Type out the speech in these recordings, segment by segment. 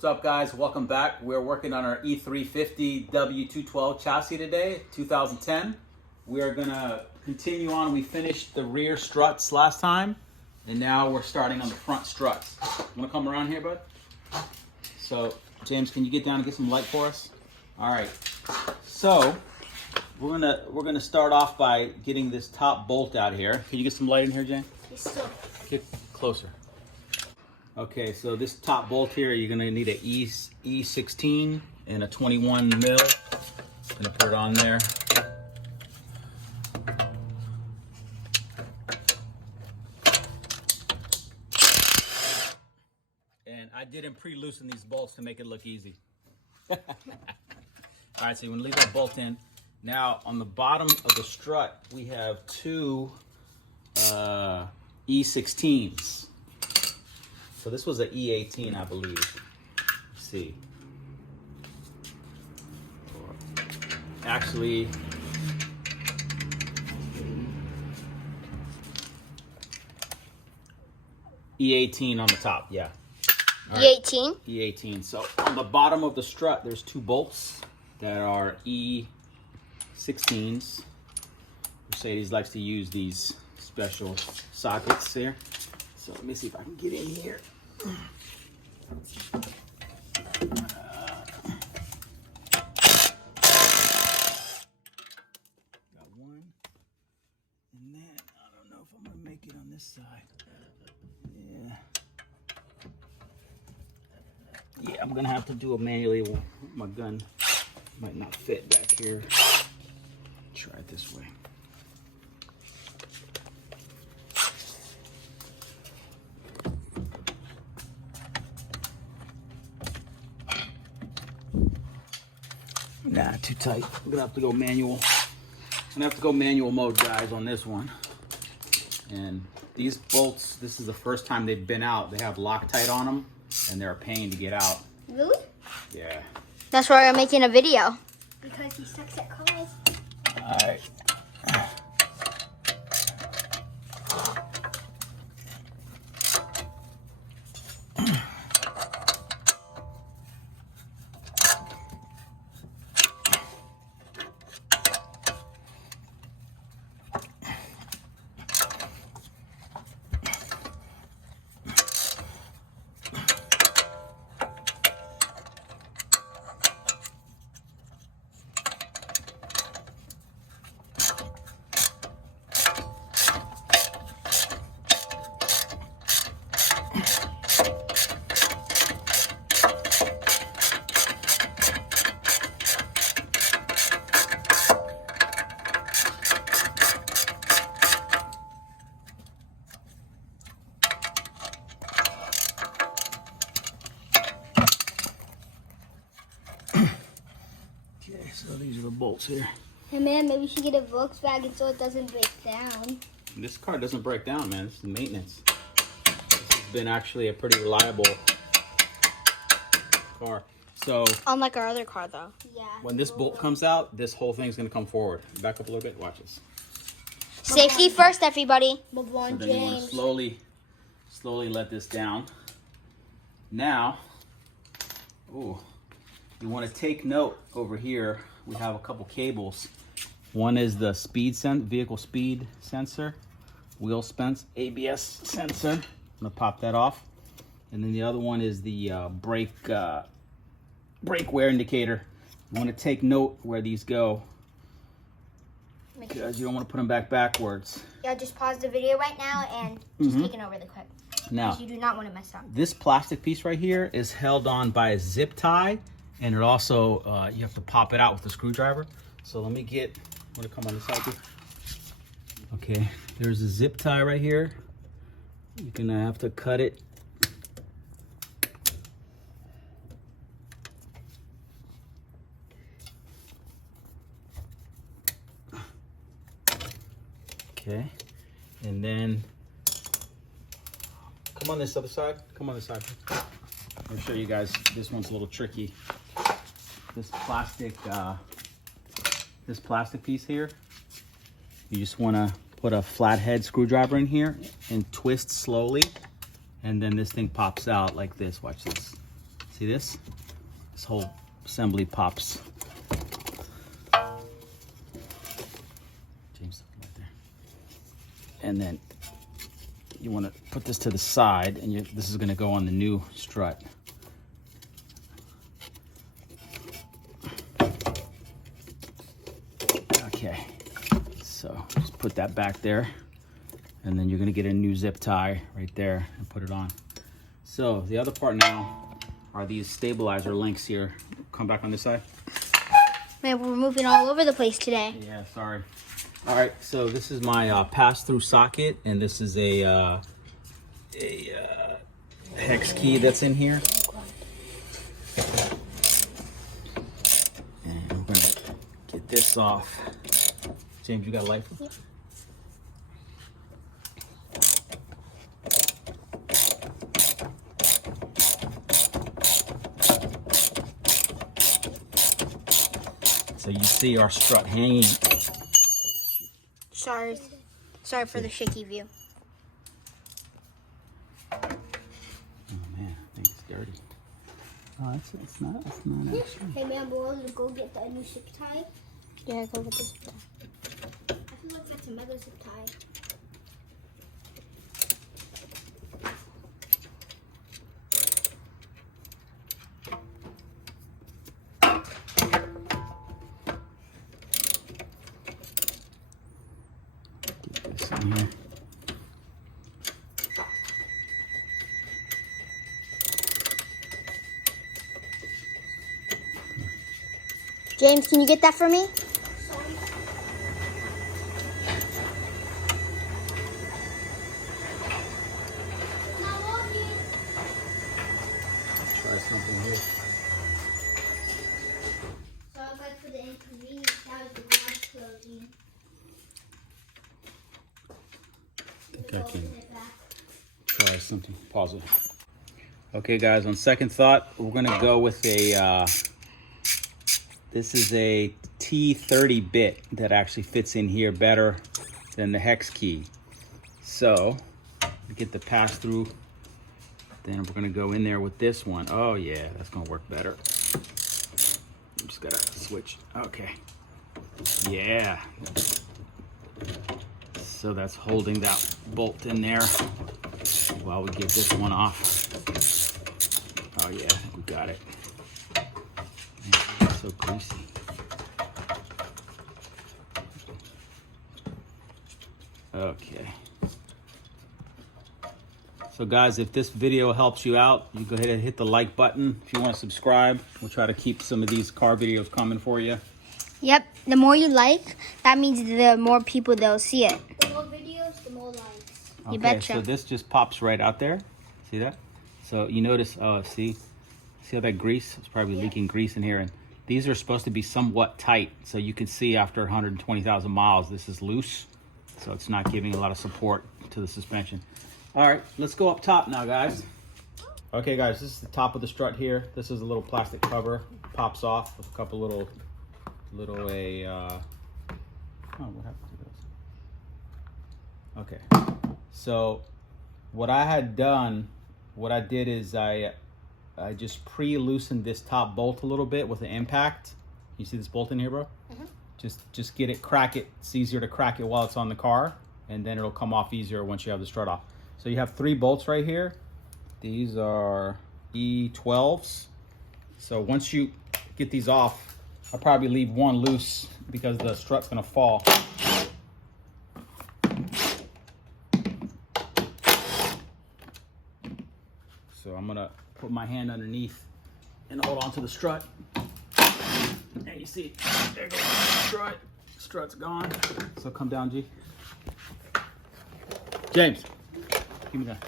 What's up, guys? Welcome back. We're working on our E350 W212 chassis today, 2010. We are gonna continue on. We finished the rear struts last time, and now we're starting on the front struts. You wanna come around here, bud? So, James, can you get down and get some light for us? All right. So, we're gonna start off by getting this top bolt out here. Can you get some light in here, James? Yes, sir. Get closer. Okay, so this top bolt here, you're gonna need an E16 and a 21 mil. Gonna put it on there. And I didn't pre-loosen these bolts to make it look easy. All right, so you wanna leave that bolt in. Now, on the bottom of the strut, we have two E16s. So this was an E18, I believe. Let's see. Actually, E18 on the top, yeah. E18? E18. So on the bottom of the strut, there's two bolts that are E16s. Mercedes likes to use these special sockets here. So let me see if I can get in here. Got one. And then, I don't know if I'm going to make it on this side. Yeah, I'm going to have to do it manually. My gun might not fit back here. Try it this way. Nah, too tight. I'm gonna have to go manual. I'm gonna have to go manual mode, guys, on this one. And these bolts, this is the first time they've been out. They have Loctite on them, and they're a pain to get out. Really? Yeah. That's why I'm making a video. Because he sucks at cars. All right. Okay, so these are the bolts here. Hey man, maybe we should get a Volkswagen so it doesn't break down. This car doesn't break down, man. This is maintenance. This has been actually a pretty reliable car. So unlike our other car though. Yeah. when this bolt comes out, this whole thing's gonna come forward. Back up a little bit, watch this. Safety first, everybody. So then you want to slowly let this down. Now, you want to take note over here. We have a couple cables. One is the vehicle speed sensor, wheel ABS sensor. I'm gonna pop that off, and then the other one is the brake wear indicator. You want to take note where these go, because you don't want to put them backwards. Yeah, just pause the video right now and just take it over the clip. Now, you do not want to mess up. this plastic piece right here is held on by a zip tie, and it also, you have to pop it out with a screwdriver. So let me want to come on this side too? Okay, there's a zip tie right here. You're gonna have to cut it. Okay, and then come on this other side. Come on this side. I'll show you guys. This one's a little tricky. This plastic piece here, you just want to put a flathead screwdriver in here and twist slowly, and then this thing pops out like this. Watch this. See this? This whole assembly pops. James, right there. And then you want to put this to the side, and this is going to go on the new strut. Okay, so just put that back there, and then you're going to get a new zip tie right there and put it on. So the other part now are these stabilizer links here. Come back on this side. Man, we're moving all over the place today. Yeah, sorry. All right, so this is my pass-through socket, and this is a hex key that's in here. And I'm gonna get this off. James, you got a light? Yeah. So you see our strut hanging. Sorry for the shaky view. Oh man, I think it's dirty. Oh, it's not actually. Hey man, we're gonna go get the new zip tie. Yeah, go get the zip tie. I feel like that's another zip tie. Get this in here. James, can you get that for me? Try something here. Sorry for the inconvenience. That was the garage closing. I think I can try something. Pause it. Okay, guys. On second thought, we're gonna go with a. This is a T30 bit that actually fits in here better than the hex key. So we get the pass through. Then we're gonna go in there with this one. Oh yeah, that's gonna work better. I'm just gotta switch. Okay. Yeah. So that's holding that bolt in there while we get this one off. Oh yeah, I think we got it. Man, it's so greasy. Okay. So guys, if this video helps you out, you go ahead and hit the like button. If you want to subscribe, we'll try to keep some of these car videos coming for you. Yep, the more you like, that means the more people they'll see it. The more videos, the more likes. Okay, You betcha. so this just pops right out there. See that? So you notice, see how that grease? It's probably leaking grease in here. And these are supposed to be somewhat tight. So you can see after 120,000 miles, this is loose. So it's not giving a lot of support to the suspension. All right, let's go up top now, guys. Okay, guys, this is the top of the strut here. This is a little plastic cover. Pops off with a couple oh, what happened to this? Okay, so what I did is I just pre-loosened this top bolt a little bit with an impact. You see this bolt in here, bro? Mm-hmm. Just get it, crack it. It's easier to crack it while it's on the car, and then it'll come off easier once you have the strut off. So you have 3 bolts right here. These are E12s. So once you get these off, I'll probably leave one loose because the strut's gonna fall. So I'm gonna put my hand underneath and hold on to the strut. And you see, there goes the strut. Strut's gone. So come down, G. James, give me that.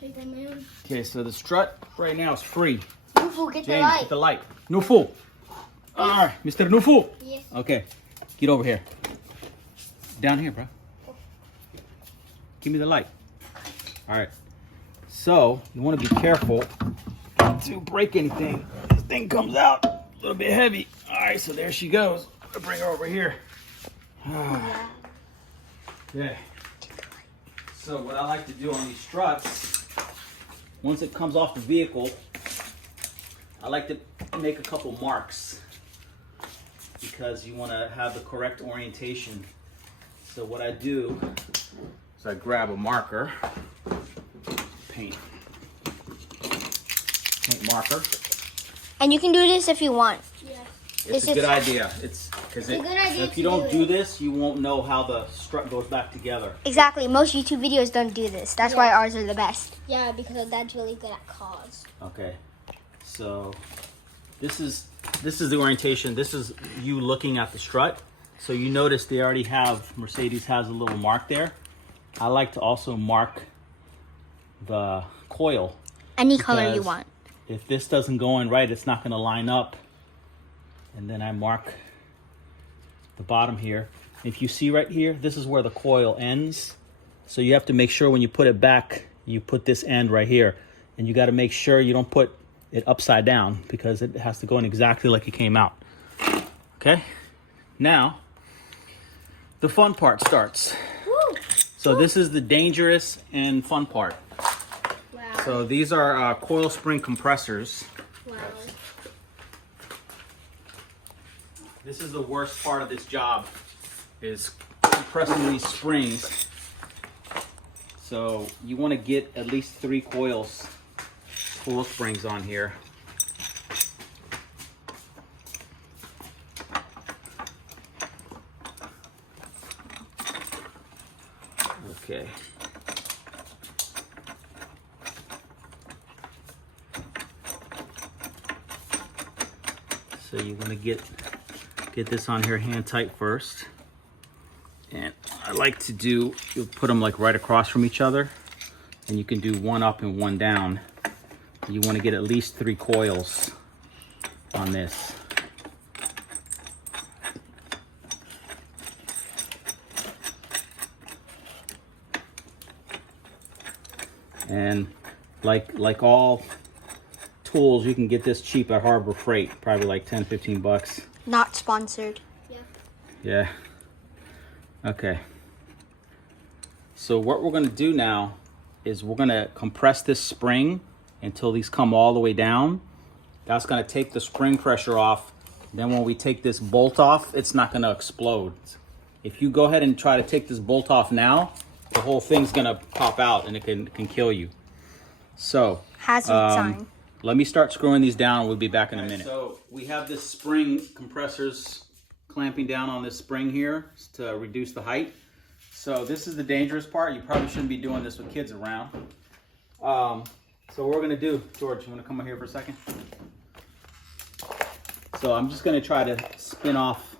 Take them in. Okay, so the strut right now is free. Nufu, get the James, light. get the light. Nufu. All right, Mr. Nufu. Yes. Okay, get over here. Down here, bro. Give me the light. All right. So you want to be careful not to break anything. This thing comes out a little bit heavy. All right, so there she goes. I'll bring her over here. Okay. So what I like to do on these struts, once it comes off the vehicle, I like to make a couple marks because you want to have the correct orientation. So what I do is I grab a marker, paint marker. And you can do this if you want. Yeah. It's a good idea. It's because if you don't do this, you won't know how the strut goes back together. Exactly. Most YouTube videos don't do this. That's why ours are the best. Yeah, because Dad's really good at cars. Okay. So this is the orientation. This is you looking at the strut. So you notice they already have, Mercedes has a little mark there. I like to also mark the coil. Any color you want. If this doesn't go in right, it's not going to line up. And then I mark the bottom here. If you see right here, this is where the coil ends. So you have to make sure when you put it back, you put this end right here. And you got to make sure you don't put it upside down because it has to go in exactly like it came out. Okay? Now, the fun part starts. Woo. So this is the dangerous and fun part. Wow. So these are coil spring compressors. Wow. This is the worst part of this job, is compressing these springs. So you want to get at least 3 coil springs on here. Okay. So you want to get this on here hand tight first. And I like to do, you'll put them like right across from each other, and you can do one up and one down. You want to get at least 3 coils on this. And like all tools, you can get this cheap at Harbor Freight, probably like 10-15 bucks. Not sponsored. Yeah. Okay. So what we're going to do now is we're going to compress this spring until these come all the way down. That's going to take the spring pressure off. Then when we take this bolt off, it's not going to explode. If you go ahead and try to take this bolt off now, the whole thing's going to pop out and it can kill you. So hazard sign. Let me start screwing these down. We'll be back in a minute. So we have this spring compressors clamping down on this spring here to reduce the height. So this is the dangerous part. You probably shouldn't be doing this with kids around. So what we're gonna do, George, you wanna come over here for a second? So I'm just gonna try to spin off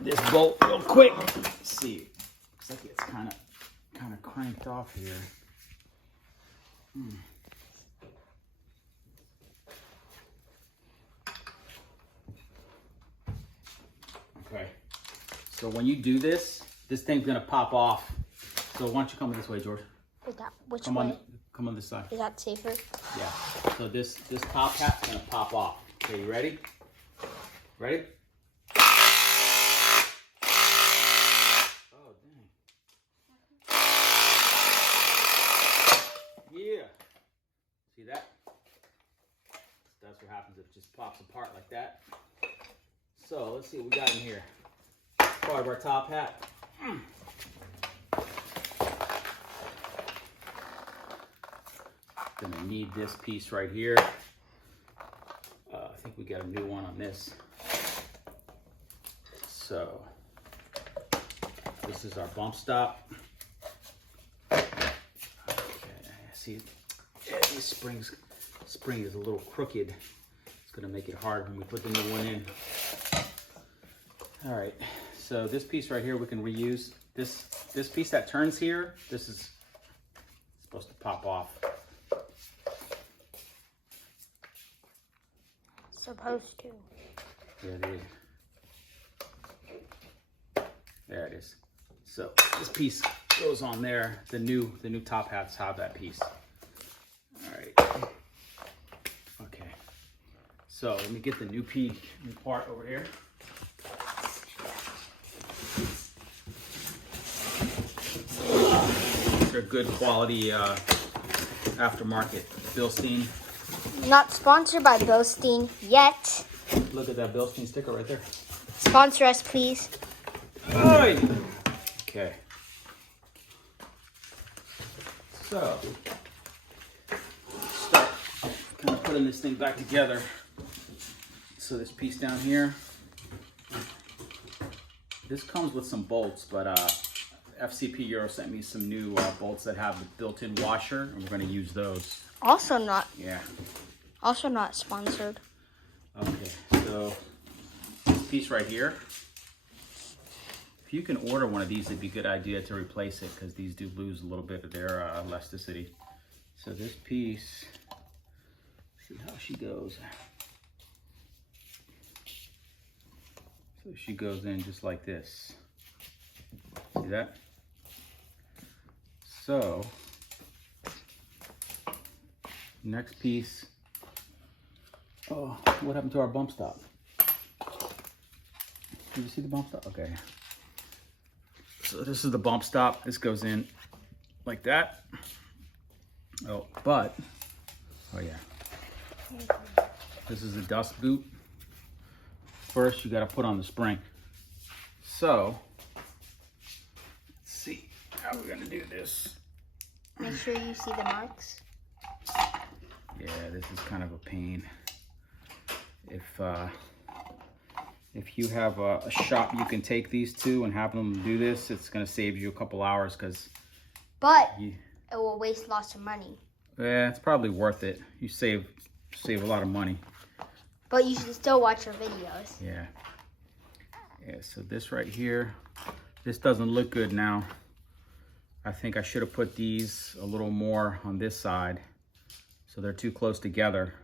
this bolt real quick. Let's see, looks like it's kind of cranked off here. Okay, so when you do this, this thing's gonna pop off. So why don't you come this way, George? Which way? Come on this side. Is that safer? Yeah. So this top hat's gonna pop off. Okay, you ready? Ready? Oh dang. Yeah. See that? That's what happens if it just pops apart like that. So let's see what we got in here. Part of our top hat. Gonna need this piece right here. I think we got a new one on this. So this is our bump stop. Okay, see, this spring is a little crooked. It's gonna make it hard when we put the new one in. All right, so this piece right here we can reuse. This piece that turns here, this is supposed to pop off. Supposed to. There it is. There it is. So this piece goes on there. The new top hats have that piece. All right. Okay. So let me get the new part over here. These are good quality aftermarket Bilstein Not sponsored by Bilstein yet. Look at that Bilstein sticker right there. Sponsor us, please. Oi! Okay. So, start kind of putting this thing back together. So this piece down here, this comes with some bolts, but FCP Euro sent me some new bolts that have the built-in washer, and we're going to use those. Also not sponsored. Okay, so this piece right here, if you can order one of these, it'd be a good idea to replace it because these do lose a little bit of their elasticity. So this piece, see how she goes. So she goes in just like this. See that? So, next piece. Oh, what happened to our bump stop? Did you see the bump stop? Okay. So this is the bump stop. This goes in like that. Oh, but, oh yeah. This is the dust boot. First, you got to put on the spring. So, let's see how we're going to do this. Make sure you see the marks. Yeah, this is kind of a pain. If you have a shop you can take these to and have them do this, it's going to save you a couple hours because... But it will waste lots of money. Yeah, it's probably worth it. You save a lot of money. But you should still watch our videos. Yeah. Yeah, so this right here, this doesn't look good now. I think I should have put these a little more on this side. So they're too close together.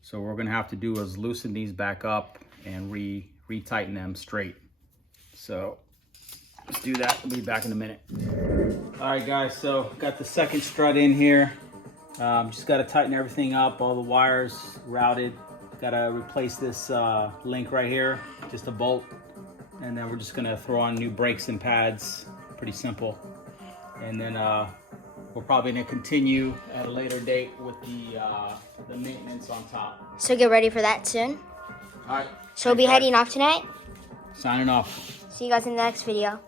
So what we're gonna have to do is loosen these back up and re-tighten them straight. So let's do that. We'll be back in a minute. All right, guys, so got the second strut in here. Just gotta tighten everything up, all the wires routed. Gotta replace this link right here, just a bolt. And then we're just gonna throw on new brakes and pads. Pretty simple. And then we're probably gonna continue at a later date with the maintenance on top. So get ready for that soon. All right. So we'll be heading off tonight. Signing off. See you guys in the next video.